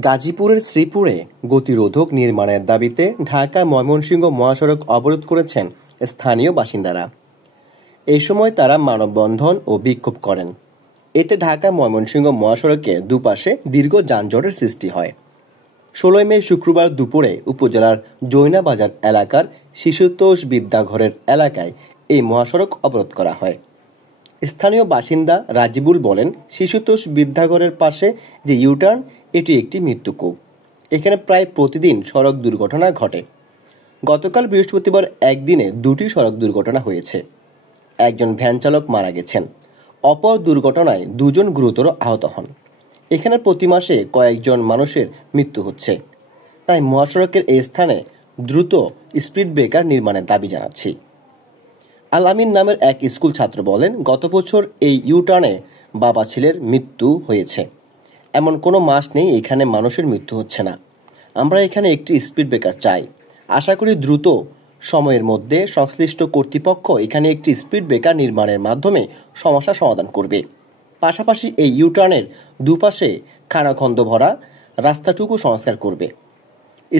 গাজীপুরের শ্রীপুরে গতিরোধক নির্মাণের দাবিতে ঢাকা-ময়মনসিংহ মহাসড়ক অবরোধ করেছেন স্থানীয় বাসিন্দারা। এই সময় তারা মানববন্ধন ও বিক্ষোভ করেন। এতে ঢাকা-ময়মনসিংহ মহাসড়কের দুপাশে দীর্ঘ যানজটের সৃষ্টি হয়। ১৬ মে শুক্রবার দুপুরে উপজেলার জৈনাবাজার এলাকার শিশুতোষ বিদ্যাঘরের এলাকায় এই মহাসড়ক অবরোধ করা হয়। স্থানীয় বাসিন্দা রাজিবুল বলেন, শিশুতোষ বিদ্যাঘরের পাশে যে ইউটার্ন, এটি একটি মৃত্যুকূপ। এখানে প্রায় প্রতিদিন সড়ক দুর্ঘটনা ঘটে। গতকাল বৃহস্পতিবার একদিনে 2টি সড়ক দুর্ঘটনা হয়েছে। একজন ভ্যান চালক মারা গেছেন। অপর দুর্ঘটনায় 2 জন গুরুতর আহত হন। এখানে প্রতি মাসে কয়েকজন মানুষের মৃত্যু হচ্ছে। তাই মহাসড়কের এই স্থানে দ্রুত স্পিড ব্রেকার নির্মাণের দাবি জানাচ্ছি। আল আমিন নামের এক স্কুল ছাত্র বলেন, গত বছর এই ইউটার্নে বাবা ছেলের মৃত্যু হয়েছে। এমন কোনো মাস নেই এখানে মানুষের মৃত্যু হচ্ছে না। আমরা এখানে একটি স্পিড ব্রেকার চাই। আশা করি দ্রুত সময়ের মধ্যে সংশ্লিষ্ট কর্তৃপক্ষ এখানে একটি স্পিড ব্রেকার নির্মাণের মাধ্যমে সমস্যা সমাধান করবে। পাশাপাশি এই ইউটার্নের দুপাশে খানাখন্দ ভরা রাস্তাটুকু সংস্কার করবে।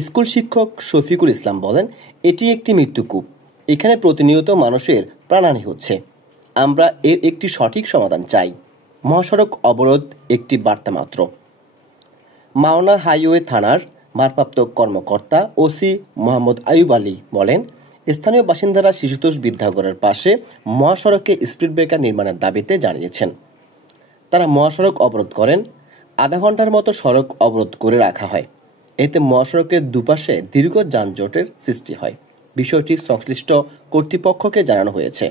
স্কুল শিক্ষক শফিকুল ইসলাম বলেন, এটি একটি মৃত্যুকূপ। এখানে প্রতিনিয়ত মানুষের প্রাণহানি হচ্ছে। আমরা এর একটি সঠিক সমাধান চাই। মহাসড়ক অবরোধ একটি বার্তা মাত্র। মাওনা হাইওয়ে থানার ভারপ্রাপ্ত কর্মকর্তা ওসি মোহাম্মদ আয়ুব আলী বলেন, স্থানীয় বাসিন্দারা শিশুতোষ বিদ্যাঘরের পাশে মহাসড়কে স্পিড ব্রেকার নির্মাণের দাবিতে জানিয়েছেন। তারা মহাসড়ক অবরোধ করেন। আধা ঘন্টার মতো সড়ক অবরোধ করে রাখা হয়। এতে মহাসড়কের দুপাশে দীর্ঘ যানজটের সৃষ্টি হয়। বিষয়টি সংশ্লিষ্ট কর্তৃপক্ষকে জানানো হয়েছে।